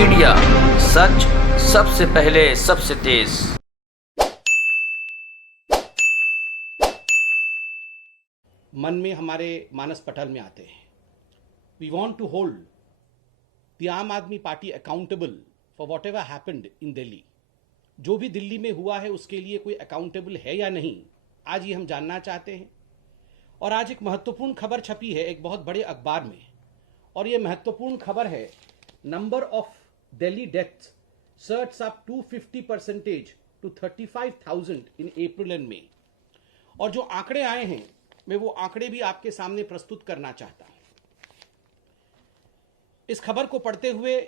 Media, सच सबसे पहले सबसे तेज। मन में हमारे मानस पटल में आते हैं। We want to hold the Aam Aadmi party accountable for whatever happened in Delhi. जो भी दिल्ली में हुआ है उसके लिए कोई अकाउंटेबल है या नहीं, आज ये हम जानना चाहते हैं। और आज एक महत्वपूर्ण खबर छपी है एक बहुत बड़े अखबार में, और ये महत्वपूर्ण खबर है number of Delhi deaths surges up 250% to 35,000 in April and May. और जो आंकड़े आए हैं मैं वो आंकड़े भी आपके सामने प्रस्तुत करना चाहता हूं। इस खबर को पढ़ते हुए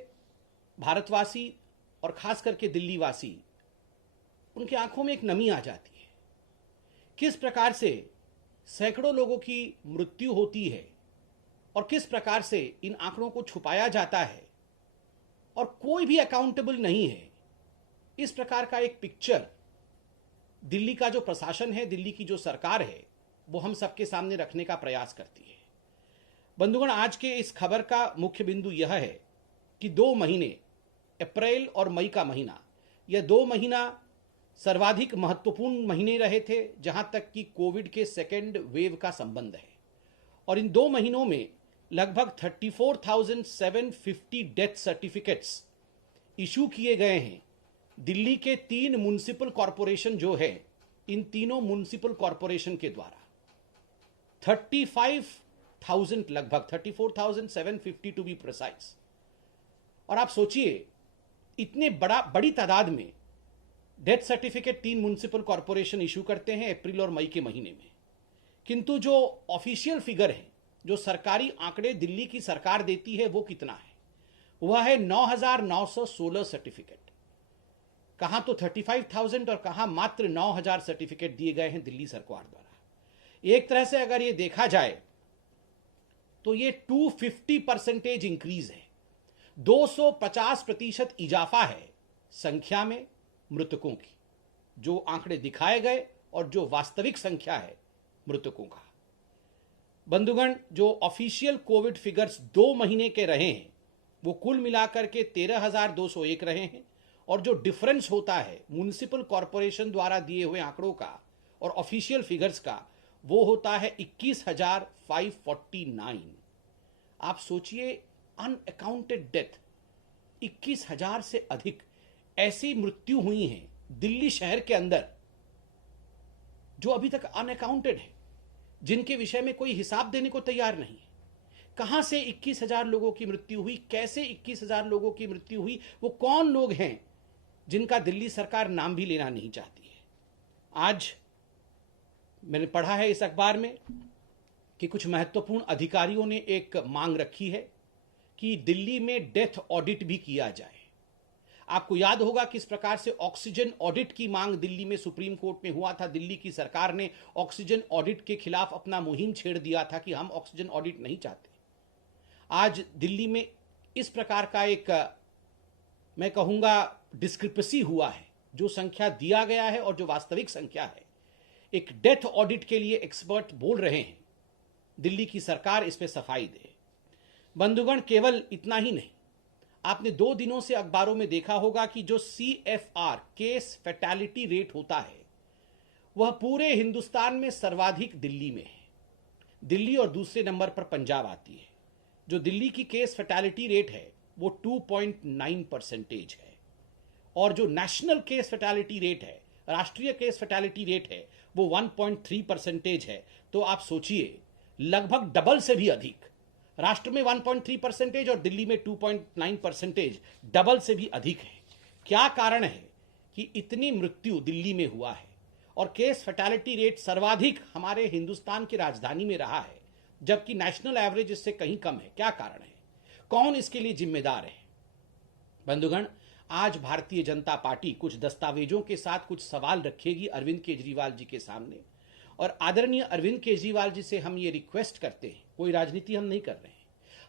भारतवासी और खास करके दिल्ली वासी, उनकी आंखों में एक नमी आ जाती है। किस प्रकार से सैकड़ों लोगों की मृत्यु होती है और किस प्रकार से इन आंकड़ों को छुपाया जाता है और कोई भी अकाउंटेबल नहीं है। इस प्रकार का एक पिक्चर दिल्ली का जो प्रशासन है, दिल्ली की जो सरकार है, वो हम सबके सामने रखने का प्रयास करती है। बंधुगण, आज के इस खबर का मुख्य बिंदु यह है कि 2 महीने, अप्रैल और मई का महीना, यह 2 महीना सर्वाधिक महत्वपूर्ण महीने रहे थे जहां तक कि कोविड के सेकेंड वेव का संबंध है। और इन 2 महीनों में लगभग 34,750 डेथ सर्टिफिकेट्स इशू किए गए हैं दिल्ली के 3 म्युनिसिपल कॉरपोरेशन जो है, इन तीनों म्युनिसिपल कॉरपोरेशन के द्वारा 35,000, लगभग 34,750 टू बी प्रिसाइज। और आप सोचिए, इतने बड़ी तादाद में death certificate 3 municipal corporation issue करते हैं अप्रैल और मई के महीने में, किंतु जो ऑफिशियल फिगर है, जो सरकारी आंकड़े दिल्ली की सरकार देती है, वो कितना है? वह है 9,916 सर्टिफिकेट। कहां तो 35,000 और कहां मात्र 9,000 सर्टिफिकेट दिए गए हैं दिल्ली सरकार द्वारा। एक तरह से अगर ये देखा जाए तो ये 250% इंक्रीज है, 250% इजाफा है संख्या में मृतकों की। जो आंकड़े दिखाए गए और जो वास्तविक संख्या है मृतकों का। बंधुगण, जो ऑफिशियल कोविड फिगर्स 2 महीने के रहे हैं वो कुल मिलाकर के 13,201 रहे हैं, और जो डिफरेंस होता है म्युनिसिपल कॉरपोरेशन द्वारा दिए हुए आंकड़ों का और ऑफिशियल फिगर्स का, वो होता है 21,549। आप सोचिए, अनअकाउंटेड डेथ 21,000 से अधिक ऐसी मृत्यु हुई हैं दिल्ली शहर के अंदर जो अभी तक अनअकाउंटेड है, जिनके विषय में कोई हिसाब देने को तैयार नहीं है। कहां से 21,000 लोगों की मृत्यु हुई, कैसे 21,000 लोगों की मृत्यु हुई, वो कौन लोग हैं जिनका दिल्ली सरकार नाम भी लेना नहीं चाहती है। आज मैंने पढ़ा है इस अखबार में कि कुछ महत्वपूर्ण अधिकारियों ने एक मांग रखी है कि दिल्ली में डेथ ऑडिट भी किया जाए। आपको याद होगा किस प्रकार से ऑक्सीजन ऑडिट की मांग दिल्ली में सुप्रीम कोर्ट में हुआ था। दिल्ली की सरकार ने ऑक्सीजन ऑडिट के खिलाफ अपना मुहिम छेड़ दिया था कि हम ऑक्सीजन ऑडिट नहीं चाहते। आज दिल्ली में इस प्रकार का एक, मैं कहूंगा, डिस्क्रिपेंसी हुआ है। जो संख्या दिया गया है और जो वास्तविक संख्या है, एक डेथ ऑडिट के लिए एक्सपर्ट बोल रहे हैं। दिल्ली की सरकार इस पर सफाई दे। बंधुगण, केवल इतना ही नहीं, आपने 2 दिनों से अखबारों में देखा होगा कि जो CFR केस फैटेलिटी रेट होता है, वह पूरे हिंदुस्तान में सर्वाधिक दिल्ली में है। दिल्ली और दूसरे नंबर पर पंजाब आती है। जो दिल्ली की केस फैटेलिटी रेट है वो 2.9% है, और जो नेशनल केस फैटेलिटी रेट है, राष्ट्रीय केस फैटेलिटी रेट है, वो 1.3% है। तो आप सोचिए, लगभग डबल से भी अधिक। राष्ट्र में 1.3% और दिल्ली में 2.9%, डबल से भी अधिक है। क्या कारण है कि इतनी मृत्यु दिल्ली में हुआ है और केस फैटेलिटी रेट सर्वाधिक हमारे हिंदुस्तान की राजधानी में रहा है, जबकि नेशनल एवरेज इससे कहीं कम है? क्या कारण है? कौन इसके लिए जिम्मेदार है? बंधुगण, आज भारतीय जनता पार्टी कुछ दस्तावेजों के साथ कुछ सवाल रखेगी अरविंद केजरीवाल जी के सामने, और आदरणीय अरविंद केजरीवाल जी से हम ये रिक्वेस्ट करते हैं, कोई राजनीति हम नहीं कर रहे हैं,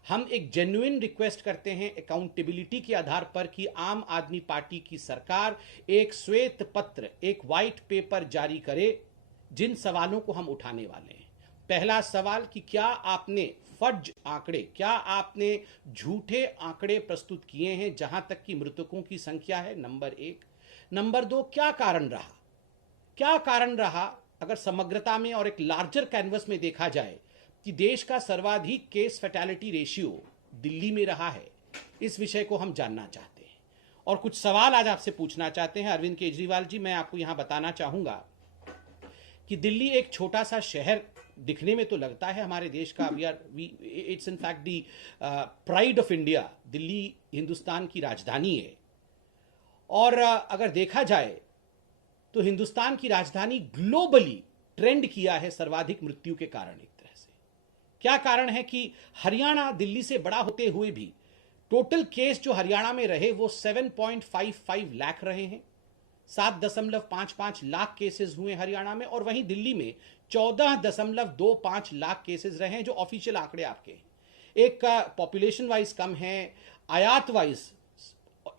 हम एक जेन्युइन रिक्वेस्ट करते हैं अकाउंटेबिलिटी के आधार पर कि आम आदमी पार्टी की सरकार एक श्वेत पत्र, एक व्हाइट पेपर जारी करे जिन सवालों को हम उठाने वाले हैं। पहला सवाल कि क्या आपने फर्ज आंकड़े, क्या आपने झूठे आंकड़े प्रस्तुत किए हैं जहां तक कि मृतकों की संख्या है, नंबर एक। नंबर दो, क्या कारण रहा, क्या कारण रहा अगर समग्रता में और एक लार्जर कैनवस में देखा जाए कि देश का सर्वाधिक केस फैटेलिटी रेशियो दिल्ली में रहा है। इस विषय को हम जानना चाहते हैं और कुछ सवाल आज आपसे पूछना चाहते हैं। अरविंद केजरीवाल जी, मैं आपको यहां बताना चाहूंगा कि दिल्ली एक छोटा सा शहर दिखने में तो लगता है हमारे देश का, it's in fact the pride of India. Delhi Hindustan की राजधानी है और अगर देखा जाए तो हिंदुस्तान की राजधानी ग्लोबली ट्रेंड किया है सर्वाधिक मृत्यु के कारण। एक तरह से क्या कारण है कि हरियाणा दिल्ली से बड़ा होते हुए भी टोटल केस जो हरियाणा में रहे वो 7.55 लाख रहे हैं। 7.55 लाख केसेस हुए हरियाणा में और वहीं दिल्ली में 14.25 लाख केसेस रहे हैं, जो ऑफिशियल आंकड़े आपके हैं। एक का पॉपुलेशन वाइज कम है, आयात वाइज,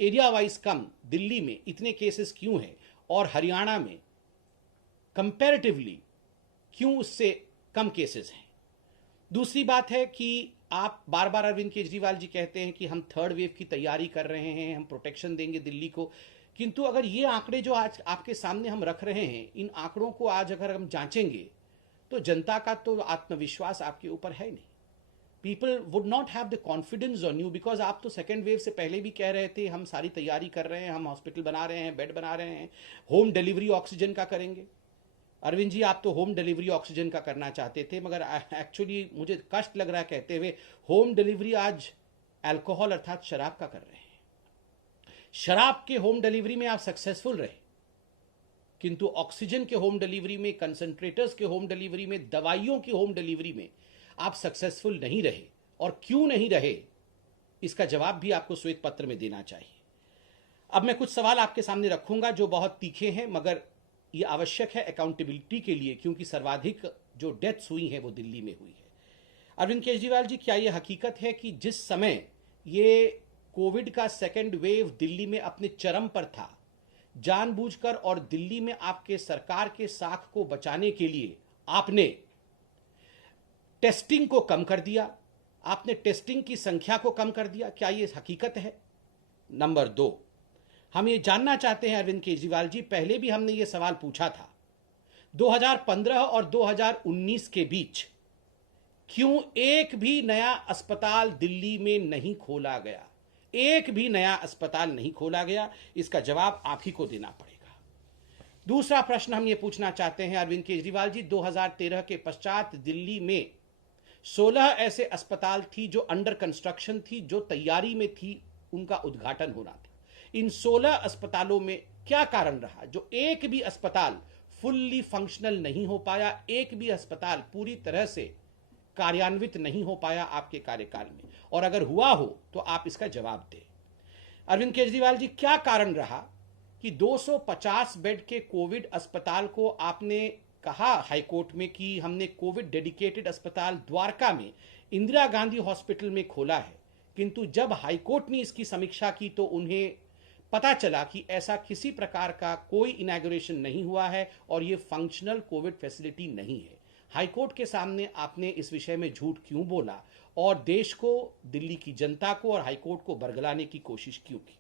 एरिया वाइज कम दिल्ली में इतने केसेस क्यों हैं और हरियाणा में कंपैरेटिवली क्यों उससे कम केसेस हैं। दूसरी बात है कि आप बार बार अरविंद केजरीवाल जी कहते हैं कि हम थर्ड वेव की तैयारी कर रहे हैं, हम प्रोटेक्शन देंगे दिल्ली को, किंतु अगर ये आंकड़े जो आज आपके सामने हम रख रहे हैं, इन आंकड़ों को आज अगर हम जांचेंगे तो जनता का तो आत्मविश्वास आपके ऊपर है नहीं। People would not have the confidence on you, because आप तो सेकेंड वेव से पहले भी कह रहे थे हम सारी तैयारी कर रहे हैं, हम हॉस्पिटल बना रहे हैं, बेड बना रहे हैं, होम डिलीवरी ऑक्सीजन का करेंगे। अरविंद जी, आप तो होम डिलीवरी ऑक्सीजन का करना चाहते थे, मगर एक्चुअली मुझे कष्ट लग रहा है कहते हुए, होम डिलीवरी आज अल्कोहल अर्थात शराब का कर रहे हैं। शराब के होम डिलीवरी में आप सक्सेसफुल रहे, किंतु ऑक्सीजन के होम डिलीवरी में, कंसंट्रेटर्स के होम डिलीवरी में, दवाइयों की होम डिलीवरी में आप सक्सेसफुल नहीं रहे। और क्यों नहीं रहे इसका जवाब भी आपको श्वेत पत्र में देना चाहिए। अब मैं कुछ सवाल आपके सामने रखूंगा जो बहुत तीखे हैं, मगर ये आवश्यक है अकाउंटेबिलिटी के लिए, क्योंकि सर्वाधिक जो डेथ्स हुई हैं वो दिल्ली में हुई है। अरविंद केजरीवाल जी, क्या यह हकीकत है कि जिस समय ये कोविड का सेकेंड वेव दिल्ली में अपने चरम पर था, जानबूझकर और दिल्ली में आपके सरकार के साख को बचाने के लिए आपने टेस्टिंग को कम कर दिया, आपने टेस्टिंग की संख्या को कम कर दिया, क्या यह हकीकत है? नंबर दो, हम ये जानना चाहते हैं अरविंद केजरीवाल जी, पहले भी हमने ये सवाल पूछा था, 2015 और 2019 के बीच क्यों एक भी नया अस्पताल दिल्ली में नहीं खोला गया? एक भी नया अस्पताल नहीं खोला गया, इसका जवाब आप ही को देना पड़ेगा। दूसरा प्रश्न हम ये पूछना चाहते हैं अरविंद केजरीवाल जी, 2013 के पश्चात दिल्ली में 16 ऐसे अस्पताल थी जो अंडर कंस्ट्रक्शन थी, जो तैयारी में थी, उनका उद्घाटन होना था। इन 16 अस्पतालों में क्या कारण रहा जो एक भी अस्पताल फुल्ली फंक्शनल नहीं हो पाया, एक भी अस्पताल पूरी तरह से कार्यान्वित नहीं हो पाया आपके कार्यकाल में? और अगर हुआ हो तो आप इसका जवाब दें। अरविंद केजरीवाल जी, क्या कारण रहा कि 250 बेड के कोविड अस्पताल को आपने कहा हाईकोर्ट में कि हमने कोविड डेडिकेटेड अस्पताल द्वारका में इंदिरा गांधी हॉस्पिटल में खोला है, किंतु जब हाईकोर्ट ने इसकी समीक्षा की तो उन्हें पता चला कि ऐसा किसी प्रकार का कोई इनॉग्रेशन नहीं हुआ है और ये फंक्शनल कोविड फैसिलिटी नहीं है। हाईकोर्ट के सामने आपने इस विषय में झूठ क्यों बोला और देश को, दिल्ली की जनता को और हाईकोर्ट को बरगलाने की कोशिश क्यों की?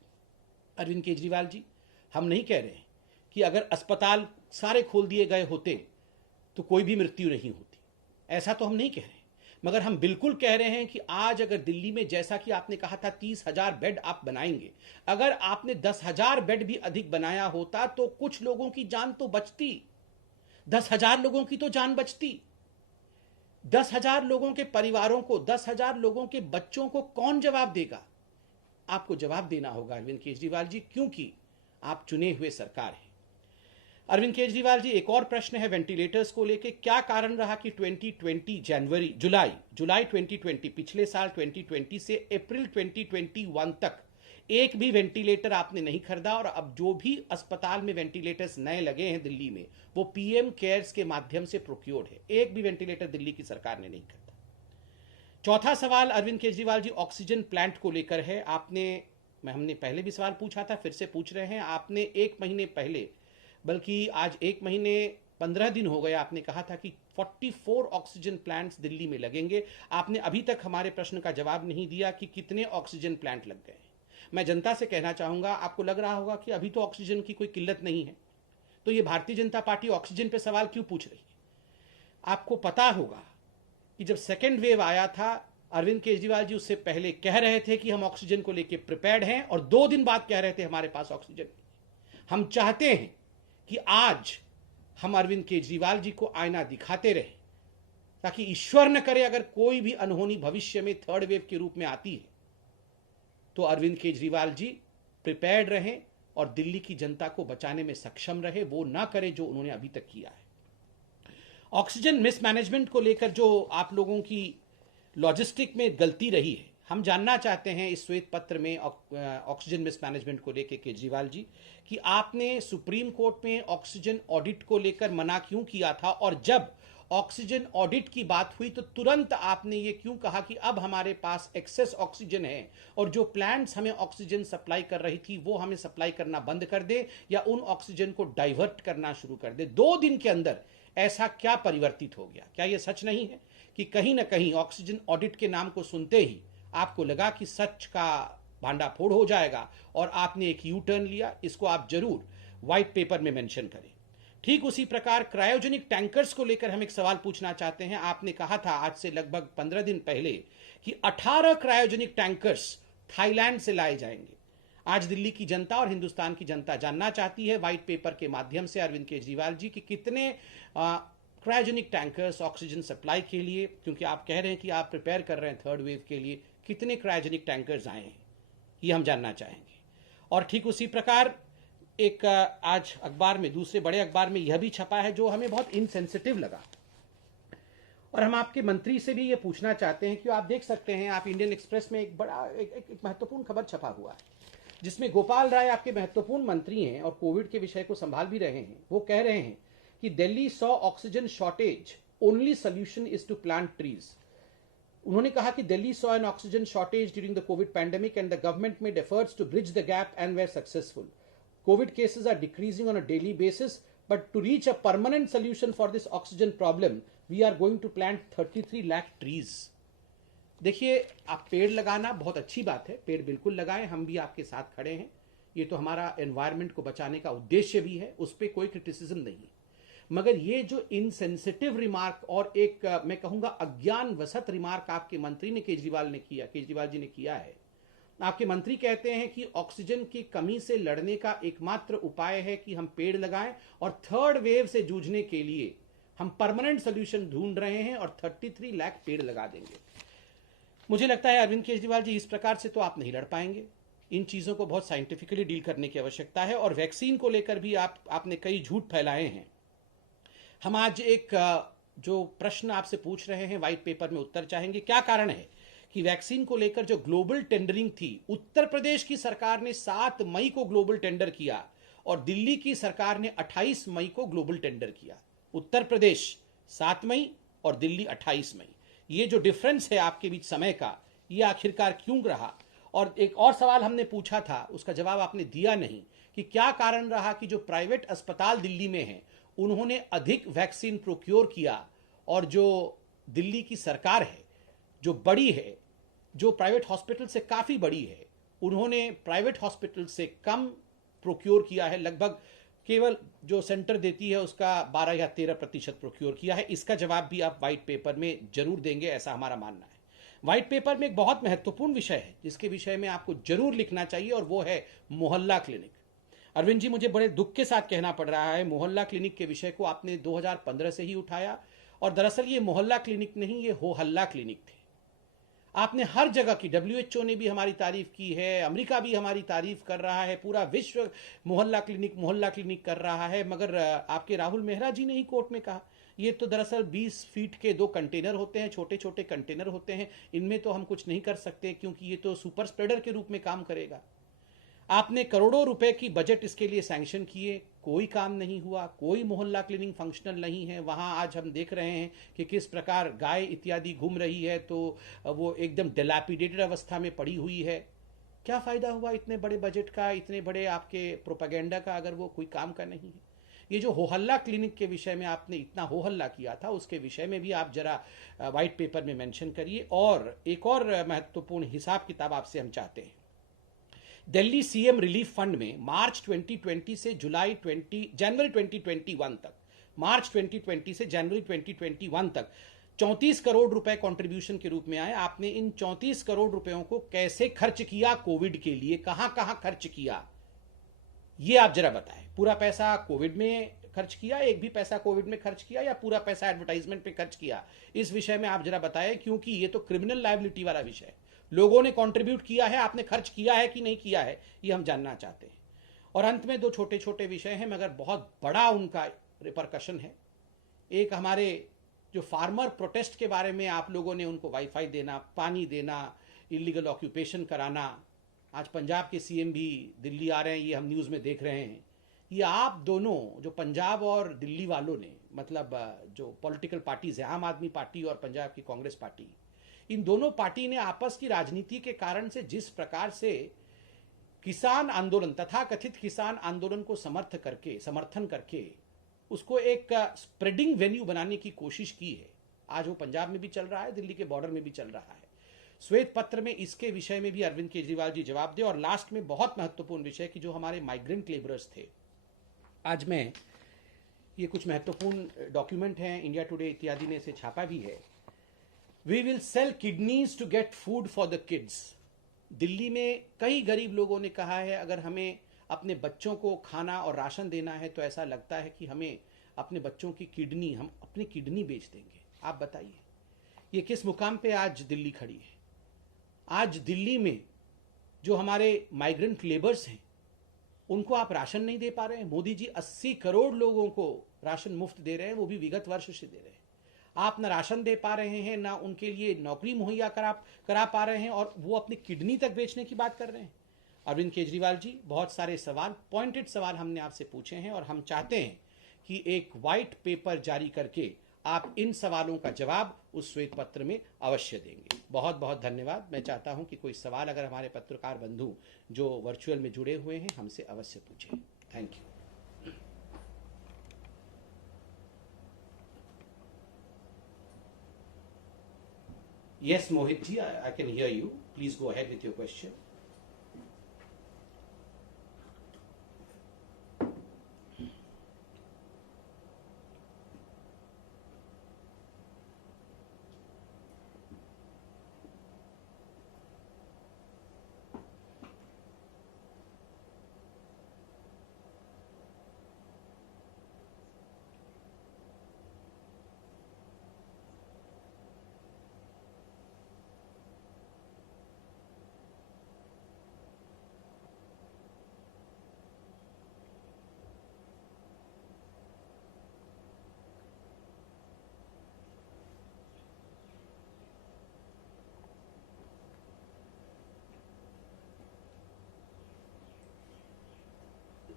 अरविंद केजरीवाल जी, हम नहीं कह रहे कि अगर अस्पताल सारे खोल दिए गए होते तो कोई भी मृत्यु नहीं होती, ऐसा तो हम नहीं कह रहे, मगर हम बिल्कुल कह रहे हैं कि आज अगर दिल्ली में, जैसा कि आपने कहा था 30,000 बेड आप बनाएंगे, अगर आपने 10,000 बेड भी अधिक बनाया होता तो कुछ लोगों की जान तो बचती, 10,000 लोगों की तो जान बचती। 10,000 लोगों के परिवारों को, 10,000 लोगों के बच्चों को कौन जवाब देगा? आपको जवाब देना होगा अरविंद केजरीवाल जी, क्योंकि आप चुने हुए सरकार हैं। अरविंद केजरीवाल जी, एक और प्रश्न है वेंटिलेटर्स को लेकर, क्या कारण रहा कि 2020 जुलाई 2020, पिछले साल 2020 से अप्रैल 2021 तक एक भी वेंटिलेटर आपने नहीं खरीदा, और अब जो भी अस्पताल में वेंटिलेटर्स नए लगे हैं दिल्ली में वो पीएम केयर्स के माध्यम से प्रोक्योर्ड है, एक भी वेंटिलेटर दिल्ली की सरकार ने नहीं खरीदा। चौथा सवाल अरविंद केजरीवाल जी ऑक्सीजन प्लांट को लेकर है। हमने पहले भी सवाल पूछा था, फिर से पूछ रहे हैं। आपने 1 महीने पहले, बल्कि आज 1 महीने 15 दिन हो गए, आपने कहा था कि 44 ऑक्सीजन प्लांट्स दिल्ली में लगेंगे। आपने अभी तक हमारे प्रश्न का जवाब नहीं दिया कि कितने ऑक्सीजन प्लांट लग गए। मैं जनता से कहना चाहूंगा, आपको लग रहा होगा कि अभी तो ऑक्सीजन की कोई किल्लत नहीं है, तो ये भारतीय जनता पार्टी ऑक्सीजन पे सवाल क्यों पूछ रही है? आपको पता होगा कि जब सेकेंड वेव आया था, अरविंद केजरीवाल जी उससे पहले कह रहे थे कि हम ऑक्सीजन को लेकर प्रिपेयर्ड हैं, और 2 दिन बाद कह रहे थे हमारे पास ऑक्सीजन। हम चाहते हैं कि आज हम अरविंद केजरीवाल जी को आईना दिखाते रहे, ताकि ईश्वर न करे अगर कोई भी अनहोनी भविष्य में थर्ड वेव के रूप में आती है तो अरविंद केजरीवाल जी प्रिपेयर्ड रहें और दिल्ली की जनता को बचाने में सक्षम रहे, वो ना करे जो उन्होंने अभी तक किया है। ऑक्सीजन मिसमैनेजमेंट को लेकर जो आप लोगों की लॉजिस्टिक में गलती रही है, हम जानना चाहते हैं इस श्वेत पत्र में ऑक्सीजन मिसमैनेजमेंट को लेकर केजरीवाल जी, कि आपने सुप्रीम कोर्ट में ऑक्सीजन ऑडिट को लेकर मना क्यों किया था, और जब ऑक्सीजन ऑडिट की बात हुई तो तुरंत आपने ये क्यों कहा कि अब हमारे पास एक्सेस ऑक्सीजन है और जो प्लांट्स हमें ऑक्सीजन सप्लाई कर रही थी वो हमें सप्लाई करना बंद कर दे या उन ऑक्सीजन को डाइवर्ट करना शुरू कर दे। 2 दिन के अंदर ऐसा क्या परिवर्तित हो गया? क्या यह सच नहीं है कि कहीं ना कहीं ऑक्सीजन ऑडिट के नाम को सुनते ही आपको लगा कि सच का भांडाफोड़ हो जाएगा और आपने एक यू टर्न लिया? इसको आप जरूर व्हाइट पेपर में मेंशन करें। ठीक उसी प्रकार क्रायोजेनिक टैंकर्स को लेकर हम एक सवाल पूछना चाहते हैं। आपने कहा था आज से लगभग 15 दिन पहले कि 18 क्रायोजेनिक टैंकर्स थाईलैंड से लाए जाएंगे। आज दिल्ली की जनता और हिंदुस्तान की जनता जानना चाहती है व्हाइट पेपर के माध्यम से अरविंद केजरीवाल जी कि कितने क्रायोजेनिक टैंकर्स ऑक्सीजन सप्लाई के लिए, क्योंकि आप कह रहे हैं कि आप प्रिपेयर कर रहे हैं थर्ड वेव के लिए, कितने क्रायोजेनिक टैंकर्स आए हैं, ये हम जानना चाहेंगे। और ठीक उसी प्रकार एक आज अखबार में, दूसरे बड़े अखबार में यह भी छपा है जो हमें बहुत इनसेंसिटिव लगा, और हम आपके मंत्री से भी ये पूछना चाहते हैं कि आप देख सकते हैं, आप इंडियन एक्सप्रेस में एक बड़ा एक महत्वपूर्ण खबर छपा हुआ है जिसमें गोपाल राय आपके महत्वपूर्ण मंत्री हैं और कोविड के विषय को संभाल भी रहे हैं। वो कह रहे हैं कि Delhi saw oxygen shortage, only solution is to plant trees. उन्होंने कहा कि Delhi saw an oxygen shortage during the COVID pandemic and the government made efforts to bridge the gap and were successful. COVID cases are decreasing on a daily basis, but to reach a permanent solution for this oxygen problem, we are going to plant 33 lakh trees. देखिए, आप पेड़ लगाना बहुत अच्छी बात है, पेड़ बिल्कुल लगाएं, हम भी आपके साथ खड़े हैं। ये तो हमारा एनवायरनमेंट को बचाने का उद्देश्य भी है, उस पर कोई क्रिटिसिज्म नहीं है। मगर ये जो इनसेंसिटिव रिमार्क और एक मैं कहूंगा अज्ञान वसत रिमार्क आपके मंत्री ने केजरीवाल जी ने किया है। आपके मंत्री कहते हैं कि ऑक्सीजन की कमी से लड़ने का एकमात्र उपाय है कि हम पेड़ लगाएं और थर्ड वेव से जूझने के लिए हम परमानेंट सोल्यूशन ढूंढ रहे हैं और 33 लाख पेड़ लगा देंगे। मुझे लगता है अरविंद केजरीवाल जी, इस प्रकार से तो आप नहीं लड़ पाएंगे। इन चीजों को बहुत साइंटिफिकली डील करने की आवश्यकता है। और वैक्सीन को लेकर भी आपने कई झूठ फैलाए हैं। हम आज एक जो प्रश्न आपसे पूछ रहे हैं व्हाइट पेपर में उत्तर चाहेंगे। क्या कारण है कि वैक्सीन को लेकर जो ग्लोबल टेंडरिंग थी, उत्तर प्रदेश की सरकार ने 7 मई को ग्लोबल टेंडर किया और दिल्ली की सरकार ने 28 मई को ग्लोबल टेंडर किया। उत्तर प्रदेश 7 मई और दिल्ली 28 मई। ये जो डिफरेंस है आपके बीच समय का, ये आखिरकार क्यों रहा? और एक और सवाल हमने पूछा था, उसका जवाब आपने दिया नहीं कि क्या कारण रहा कि जो प्राइवेट अस्पताल दिल्ली में हैं उन्होंने अधिक वैक्सीन प्रोक्योर किया और जो दिल्ली की सरकार है, जो बड़ी है, जो प्राइवेट हॉस्पिटल से काफ़ी बड़ी है, उन्होंने प्राइवेट हॉस्पिटल से कम प्रोक्योर किया है। लगभग केवल जो सेंटर देती है उसका 12 या 13% प्रोक्योर किया है। इसका जवाब भी आप व्हाइट पेपर में जरूर देंगे, ऐसा हमारा मानना है। व्हाइट पेपर में एक बहुत महत्वपूर्ण विषय है जिसके विषय में आपको जरूर लिखना चाहिए और वो है मोहल्ला क्लिनिक। अरविंद जी, मुझे बड़े दुख के साथ कहना पड़ रहा है, मोहल्ला क्लिनिक के विषय को आपने 2015 से ही उठाया और दरअसल ये मोहल्ला क्लिनिक नहीं, ये हो हल्ला क्लिनिक थे। आपने हर जगह की, WHO ने भी हमारी तारीफ की है, अमेरिका भी हमारी तारीफ कर रहा है, पूरा विश्व मोहल्ला क्लिनिक कर रहा है, मगर आपके राहुल मेहरा जी ने ही कोर्ट में कहा ये तो दरअसल 20 फीट के 2 कंटेनर होते हैं, छोटे छोटे कंटेनर होते हैं, इनमें तो हम कुछ नहीं कर सकते क्योंकि ये तो सुपर स्प्रेडर के रूप में काम करेगा। आपने करोड़ों रुपए की बजट इसके लिए सैंक्शन किए, कोई काम नहीं हुआ, कोई मोहल्ला क्लिनिक फंक्शनल नहीं है। वहां आज हम देख रहे हैं कि किस प्रकार गाय इत्यादि घूम रही है तो वो एकदम डिलैपिडेटेड अवस्था में पड़ी हुई है। क्या फायदा हुआ इतने बड़े बजट का, इतने बड़े आपके प्रोपेगेंडा का, अगर वो कोई काम का नहीं है? ये जो हो हल्ला क्लिनिक के विषय में आपने इतना हो हल्ला किया था, उसके विषय में भी आप जरा व्हाइट पेपर में मेंशन करिए। और एक और महत्वपूर्ण हिसाब किताब आपसे हम चाहते हैं। दिल्ली सीएम रिलीफ फंड में मार्च 2020 से जनवरी 2021 तक, मार्च 2020 से जनवरी 2021 तक 34 करोड़ रुपए कंट्रीब्यूशन के रूप में आए। आपने इन 34 करोड़ रुपयों को कैसे खर्च किया, कोविड के लिए कहां कहां खर्च किया, ये आप जरा बताएं। पूरा पैसा कोविड में खर्च किया, एक भी पैसा कोविड में खर्च किया, या पूरा पैसा एडवर्टाइजमेंट पे खर्च किया, इस विषय में आप जरा बताएं, क्योंकि ये तो क्रिमिनल लायबिलिटी वाला विषय है। लोगों ने कंट्रीब्यूट किया है, आपने खर्च किया है कि नहीं किया है, ये हम जानना चाहते हैं। और अंत में दो छोटे छोटे विषय हैं, मगर बहुत बड़ा उनका रिपरकशन है। एक हमारे जो फार्मर प्रोटेस्ट के बारे में आप लोगों ने उनको वाईफाई देना, पानी देना, इलीगल ऑक्यूपेशन कराना। आज पंजाब के सीएम भी दिल्ली आ रहे हैं, ये हम न्यूज़ में देख रहे हैं। ये आप दोनों जो पंजाब और दिल्ली वालों ने, मतलब जो पॉलिटिकल पार्टीज है, आम आदमी पार्टी और पंजाब की कांग्रेस पार्टी, इन दोनों पार्टी ने आपस की राजनीति के कारण से जिस प्रकार से किसान आंदोलन, तथाकथित किसान आंदोलन को समर्थन करके उसको एक स्प्रेडिंग वेन्यू बनाने की कोशिश की है, आज वो पंजाब में भी चल रहा है, दिल्ली के बॉर्डर में भी चल रहा है। श्वेत पत्र में इसके विषय में भी अरविंद केजरीवाल जी जवाब दे। और लास्ट में बहुत महत्वपूर्ण विषय कि जो हमारे माइग्रेंट लेबरर्स थे, आज मैं ये कुछ महत्वपूर्ण डॉक्यूमेंट हैं, इंडिया टुडे इत्यादि ने इसे छापा भी है। We will sell kidneys to get food for the kids. Delhi में कई गरीब लोगों ने कहा है, अगर हमें अपने बच्चों को खाना और राशन देना है तो ऐसा लगता है कि हमें अपने बच्चों की किडनी, हम अपनी किडनी बेच देंगे। आप बताइए ये किस मुकाम पे आज दिल्ली खड़ी है। आज दिल्ली में जो हमारे माइग्रेंट लेबर्स हैं उनको आप राशन नहीं दे पा रहे हैं। मोदी जी 80 करोड़ लोगों को राशन मुफ्त दे रहे हैं, वो भी विगत वर्ष से दे रहे हैं। आप ना राशन दे पा रहे हैं, ना उनके लिए नौकरी मुहैया करा पा रहे हैं, और वो अपनी किडनी तक बेचने की बात कर रहे हैं। अरविंद केजरीवाल जी, बहुत सारे सवाल, पॉइंटेड सवाल हमने आपसे पूछे हैं, और हम चाहते हैं कि एक व्हाइट पेपर जारी करके आप इन सवालों का जवाब उस श्वेत पत्र में अवश्य देंगे। बहुत बहुत धन्यवाद। मैं चाहता हूं कि कोई सवाल अगर हमारे पत्रकार बंधु जो वर्चुअल में जुड़े हुए हैं हमसे अवश्य पूछें। Thank you. Yes, Mohit ji, I can hear you. Please go ahead with your question.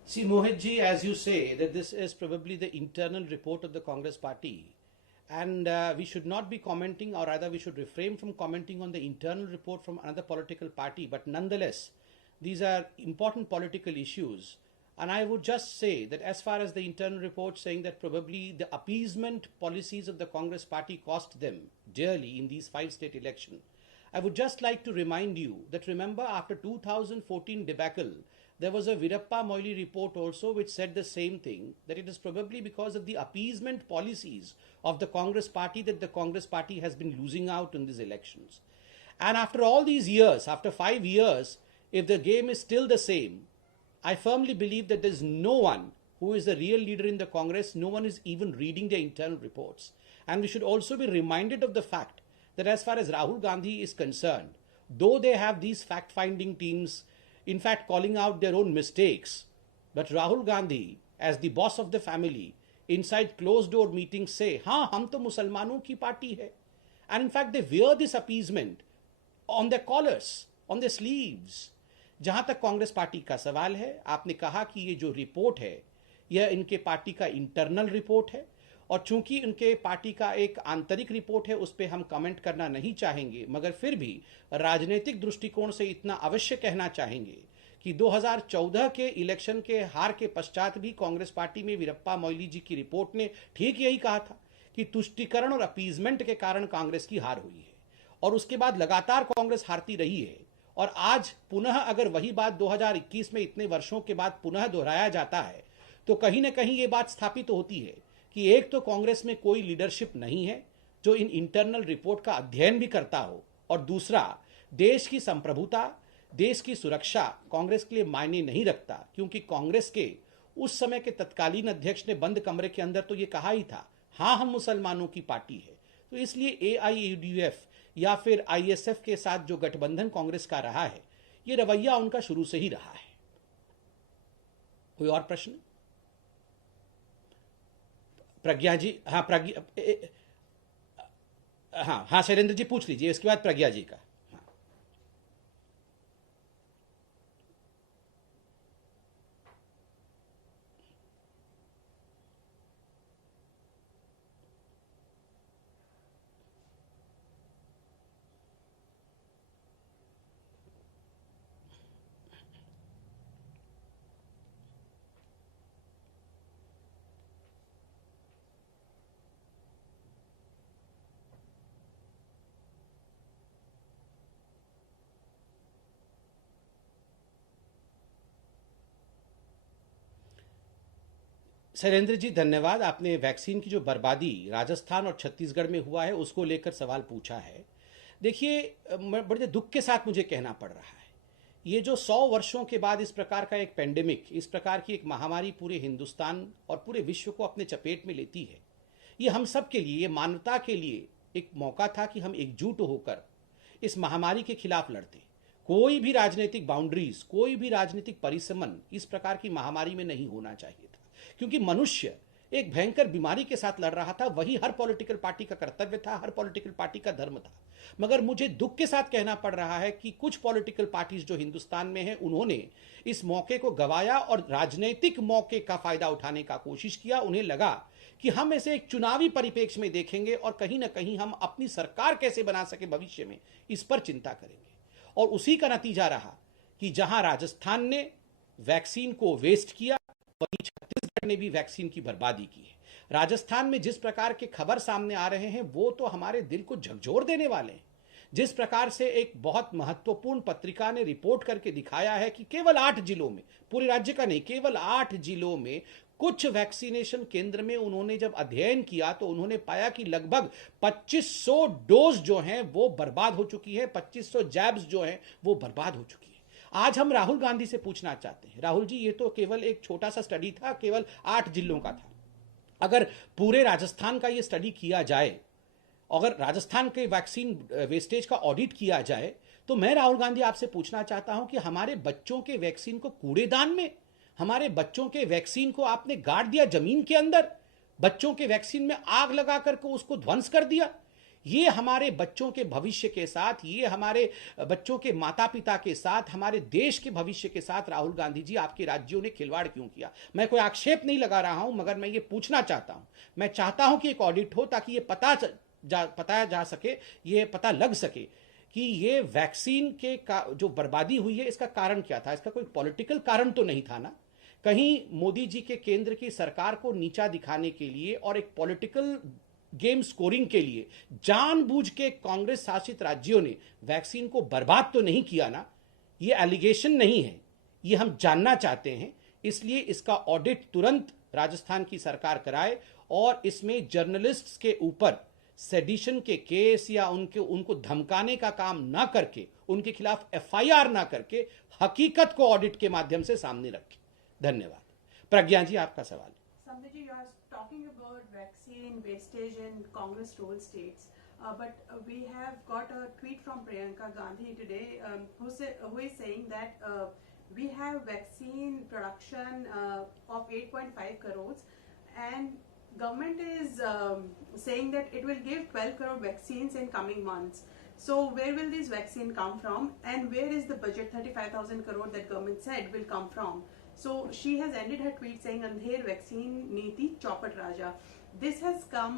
See, Mohit ji, as you say, that this is probably the internal report of the Congress party, and we should not be commenting, or rather we should refrain from commenting on the internal report from another political party, but nonetheless, these are important political issues. And I would just say that as far as the internal report saying that probably the appeasement policies of the Congress party cost them dearly in these 5 state elections, I would just like to remind you that remember after 2014 debacle, there was a Virappa Moily report also which said the same thing, that it is probably because of the appeasement policies of the Congress party that the Congress party has been losing out in these elections. And after all these years, after 5 years, if the game is still the same, I firmly believe that there is no one who is the real leader in the Congress, no one is even reading their internal reports. And we should also be reminded of the fact that as far as Rahul Gandhi is concerned, though they have these fact-finding teams, in fact calling out their own mistakes, but Rahul Gandhi, as the boss of the family, inside closed-door meetings say, हाँ हम तो मुसलमानों की party है. And in fact they wear this appeasement on their collars, on their sleeves. जहां तक Congress party का सवाल है, आपने कहा कि ये जो रिपोर्ट है यह इनके पार्टी का इंटरनल रिपोर्ट है, और चूंकि इनके पार्टी का एक आंतरिक रिपोर्ट है उस पर हम कमेंट करना नहीं चाहेंगे, मगर फिर भी राजनीतिक दृष्टिकोण से इतना अवश्य कहना चाहेंगे कि 2014 के इलेक्शन के हार के पश्चात भी कांग्रेस पार्टी में वीरप्पा मोइली जी की रिपोर्ट ने ठीक यही कहा था कि तुष्टीकरण और अपीजमेंट के कारण कांग्रेस की हार हुई है, और उसके बाद लगातार कांग्रेस हारती रही है। और आज पुनः अगर वही बात 2021 में इतने वर्षों के बाद पुनः दोहराया जाता है, तो कहीं ना कहीं ये बात स्थापित होती है कि एक तो कांग्रेस में कोई लीडरशिप नहीं है जो इन इंटरनल रिपोर्ट का अध्ययन भी करता हो, और दूसरा, देश की संप्रभुता, देश की सुरक्षा कांग्रेस के लिए मायने नहीं रखता, क्योंकि कांग्रेस के उस समय के तत्कालीन अध्यक्ष ने बंद कमरे के अंदर तो ये कहा ही था, हाँ हम मुसलमानों की पार्टी है। तो इसलिए एआईयूडीएफ या फिर आईएसएफ के साथ जो गठबंधन कांग्रेस का रहा है, ये रवैया उनका शुरू से ही रहा है। कोई और प्रश्न? प्रज्ञा जी, हाँ प्रज्ञा, हाँ शैलेंद्र जी पूछ लीजिए, इसके बाद प्रज्ञा जी का। शैलेंद्र जी धन्यवाद। आपने वैक्सीन की जो बर्बादी राजस्थान और छत्तीसगढ़ में हुआ है उसको लेकर सवाल पूछा है। देखिए, बड़े दुख के साथ मुझे कहना पड़ रहा है, ये जो 100 वर्षों के बाद इस प्रकार का एक पेंडेमिक, इस प्रकार की एक महामारी पूरे हिंदुस्तान और पूरे विश्व को अपने चपेट में लेती है, ये हम सब के लिए, ये मानवता के लिए एक मौका था कि हम एकजुट होकर इस महामारी के खिलाफ लड़ते। कोई भी राजनीतिक बाउंड्रीज, कोई भी राजनीतिक परिसमन इस प्रकार की महामारी में नहीं होना चाहिए था, क्योंकि मनुष्य एक भयंकर बीमारी के साथ लड़ रहा था। वही हर पॉलिटिकल पार्टी का कर्तव्य था, हर पॉलिटिकल पार्टी का धर्म था। मगर मुझे दुख के साथ कहना पड़ रहा है कि कुछ पॉलिटिकल पार्टीज जो हिंदुस्तान में हैं, उन्होंने इस मौके को गवाया और राजनीतिक मौके का फायदा उठाने का कोशिश किया। उन्हें लगा कि हम इसे एक चुनावी परिप्रेक्ष्य में देखेंगे और कहीं ना कहीं हम अपनी सरकार कैसे बना सके भविष्य में, इस पर चिंता करेंगे। और उसी का नतीजा रहा कि जहां राजस्थान ने वैक्सीन को वेस्ट किया, वहीं छत्तीसगढ़ ने भी वैक्सीन की बर्बादी की है। राजस्थान में जिस प्रकार के खबर सामने आ रहे हैं, वो तो हमारे दिल को झकझोर देने वाले हैं। जिस प्रकार से एक बहुत महत्वपूर्ण पत्रिका ने रिपोर्ट करके दिखाया है कि केवल 8 जिलों में, पूरे राज्य का नहीं, केवल 8 जिलों में कुछ वैक्सीनेशन केंद्र में उन्होंने जब अध्ययन किया तो उन्होंने पाया कि लगभग 2500 डोज जो हैं वो बर्बाद हो चुकी है, 2500 जैब्स जो हैं वो बर्बाद हो चुकी है। आज हम राहुल गांधी से पूछना चाहते हैं, राहुल जी, ये तो केवल एक छोटा सा स्टडी था, केवल 8 जिलों का था। अगर पूरे राजस्थान का ये स्टडी किया जाए, अगर राजस्थान के वैक्सीन वेस्टेज का ऑडिट किया जाए, तो मैं राहुल गांधी आपसे पूछना चाहता हूं कि हमारे बच्चों के वैक्सीन को कूड़ेदान में, हमारे बच्चों के वैक्सीन को आपने गाड़ दिया जमीन के अंदर, बच्चों के वैक्सीन में आग लगा करके उसको ध्वंस कर दिया। ये हमारे बच्चों के भविष्य के साथ, ये हमारे बच्चों के माता पिता के साथ, हमारे देश के भविष्य के साथ राहुल गांधी जी आपके राज्यों ने खिलवाड़ क्यों किया? मैं कोई आक्षेप नहीं लगा रहा हूं, मगर मैं ये पूछना चाहता हूं। मैं चाहता हूं कि एक ऑडिट हो ताकि ये बताया जा सके, ये पता लग सके कि ये वैक्सीन के जो बर्बादी हुई है, इसका कारण क्या था? इसका कोई पॉलिटिकल कारण तो नहीं था ना? कहीं मोदी जी के केंद्र की सरकार को नीचा दिखाने के लिए और एक पॉलिटिकल गेम स्कोरिंग के लिए जानबूझ के कांग्रेस शासित राज्यों ने वैक्सीन को बर्बाद तो नहीं किया ना? ये एलिगेशन नहीं है, ये हम जानना चाहते हैं। इसलिए इसका ऑडिट तुरंत राजस्थान की सरकार कराए और इसमें जर्नलिस्ट्स के ऊपर सेडिशन के केस या उनको धमकाने का काम ना करके, उनके खिलाफ एफआईआर ना करके, हकीकत को ऑडिट के माध्यम से सामने रखें। धन्यवाद। प्रज्ञा जी, आपका सवाल। Samdip ji, you are talking about vaccine wastage in Congress ruled states, but we have got a tweet from Priyanka Gandhi today, who is saying that we have vaccine production of 8.5 crores, and government is saying that it will give 12 crore vaccines in coming months. So where will this vaccine come from, and where is the budget 35,000 crore that government said will come from? So she has ended her tweet saying Andher vaccine niti Chaupat Raja. This has come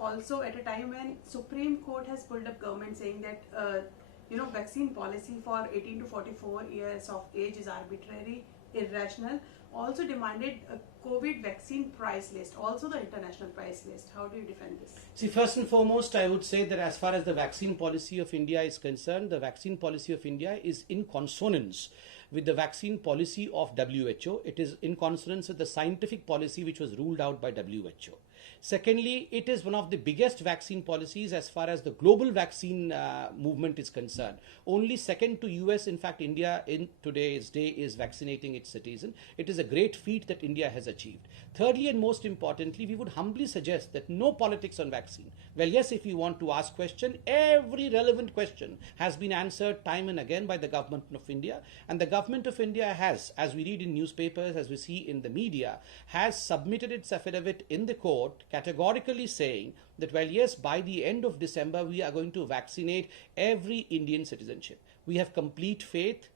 also at a time when Supreme Court has pulled up government saying that vaccine policy for 18 to 44 years of age is arbitrary, irrational. Also demanded a COVID vaccine price list, also the international price list. How do you defend this? See, first and foremost, I would say that as far as the vaccine policy of India is concerned, the vaccine policy of India is in consonance with the vaccine policy of WHO. It is in consonance with the scientific policy which was ruled out by WHO. Secondly, it is one of the biggest vaccine policies as far as the global vaccine movement is concerned. Only second to US, in fact, India in today's day is vaccinating its citizens. It is a great feat that India has achieved. Thirdly, and most importantly, we would humbly suggest that no politics on vaccine. Well, yes, if you want to ask question, every relevant question has been answered time and again by the government of India. And the government of India has, as we read in newspapers, as we see in the media, has submitted its affidavit in the court categorically saying that, well, yes, by the end of December, we are going to vaccinate every Indian citizenship. We have complete faith.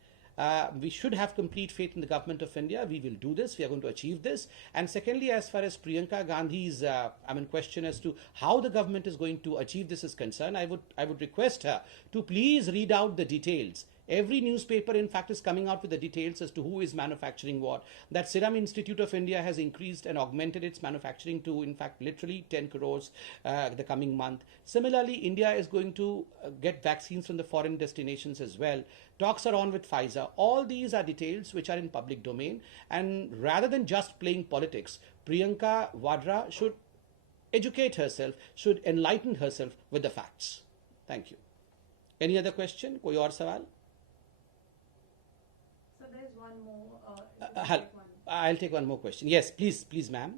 We should have complete faith in the government of India. We will do this. We are going to achieve this. And secondly, as far as Priyanka Gandhi's question as to how the government is going to achieve this is concerned, I would request her to please read out the details. Every newspaper, in fact, is coming out with the details as to who is manufacturing what. That Serum Institute of India has increased and augmented its manufacturing to, in fact, literally 10 crores the coming month. Similarly, India is going to get vaccines from the foreign destinations as well. Talks are on with Pfizer. All these are details which are in public domain. And rather than just playing politics, Priyanka Vadra should educate herself, should enlighten herself with the facts. Thank you. Any other question? Koi aur sawal? There's one more. I'll take one more question. Yes, please, ma'am.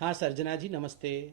हाँ सर्जना जी नमस्ते.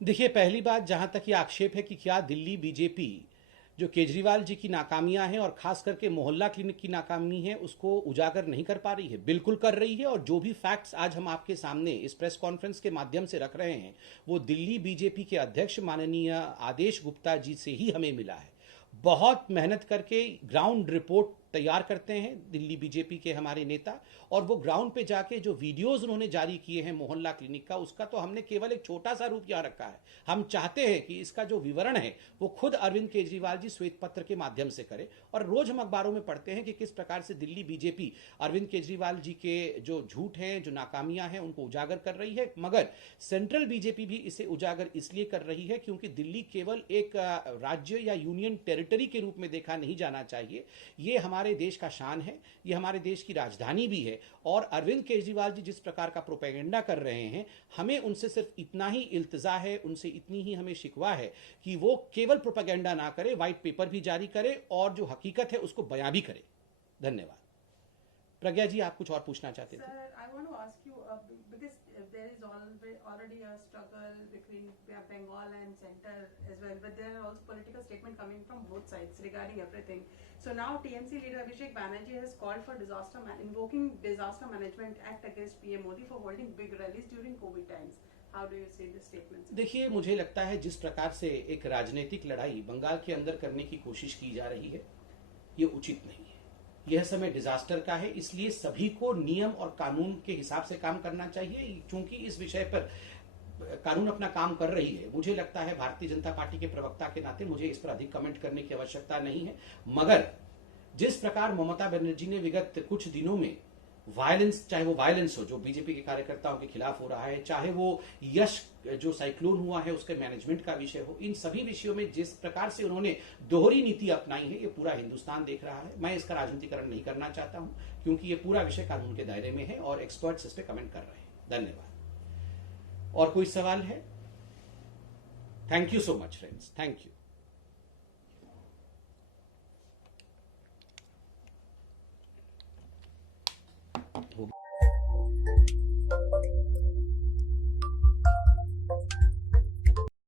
देखिए, पहली बात, जहां तक ये आक्षेप है कि क्या दिल्ली बीजेपी जो केजरीवाल जी की नाकामियां हैं और खास करके मोहल्ला क्लिनिक की नाकामी है उसको उजागर नहीं कर पा रही है, बिल्कुल कर रही है। और जो भी फैक्ट्स आज हम आपके सामने इस प्रेस कॉन्फ्रेंस के माध्यम से रख रहे हैं वो दिल्ली बीजेपी के अध्यक्ष माननीय आदेश गुप्ता जी से ही हमें मिला है। बहुत मेहनत करके ग्राउंड रिपोर्ट तैयार करते हैं दिल्ली बीजेपी के हमारे नेता, और वो ग्राउंड पे जाके जो वीडियोस उन्होंने जारी किए हैं मोहल्ला क्लिनिक का, उसका तो हमने केवल एक छोटा सा रूप यहां रखा है। हम चाहते हैं कि इसका जो विवरण है वो खुद अरविंद केजरीवाल जी श्वेत पत्र के माध्यम से करें। और रोज हम अखबारों में पढ़ते हैं कि किस प्रकार से दिल्ली बीजेपी अरविंद केजरीवाल जी के जो झूठ हैं, जो नाकामियां हैं, उनको उजागर कर रही है। मगर सेंट्रल बीजेपी भी इसे उजागर इसलिए कर रही है क्योंकि दिल्ली केवल एक राज्य या यूनियन टेरिटरी के रूप में देखा नहीं जाना चाहिए। ये हमारे देश का शान है, ये हमारे देश की राजधानी भी है। और अरविंद केजरीवाल जी जिस प्रकार का प्रोपेगेंडा कर रहे हैं, हमें उनसे सिर्फ इतना ही इल्तिजा है, उनसे इतनी ही हमें शिकवा है कि वो केवल प्रोपेगेंडा ना करे, व्हाइट पेपर भी जारी करे और जो हकीकत है उसको बयां भी करे। धन्यवाद। प्रज्ञा जी, आप कुछ और पूछना चाहते थे? Sir, I want to ask you because there is already a struggle between Bengal and center as well, but there are also political statements coming from both sides regarding everything. So now TMC leader Abhishek Banerjee has called for invoking disaster management act against PM Modi for holding big rallies during COVID times. How do you see this statement? देखिए, मुझे लगता है जिस प्रकार से एक राजनीतिक लड़ाई बंगाल के अंदर करने की कोशिश की जा रही है, ये उचित नहीं है। यह समय डिजास्टर का है, इसलिए सभी को नियम और कानून के हिसाब से काम करना चाहिए। चूंकि इस विषय पर कानून अपना काम कर रही है, मुझे लगता है भारतीय जनता पार्टी के प्रवक्ता के नाते मुझे इस पर अधिक कमेंट करने की आवश्यकता नहीं है। मगर जिस प्रकार ममता बनर्जी ने विगत कुछ दिनों में वायलेंस, चाहे वो वायलेंस हो जो बीजेपी के कार्यकर्ताओं के खिलाफ हो रहा है, चाहे वो यश जो साइक्लोन हुआ है उसके मैनेजमेंट का विषय हो, इन सभी विषयों में जिस प्रकार से उन्होंने दोहरी नीति अपनाई है, ये पूरा हिंदुस्तान देख रहा है। मैं इसका राजनीतिकरण नहीं करना चाहता हूं क्योंकि ये पूरा विषय कानून के दायरे में है और एक्सपर्ट्स इस पे कमेंट कर रहे हैं। धन्यवाद। और कोई सवाल है? Thank you so much friends, thank you.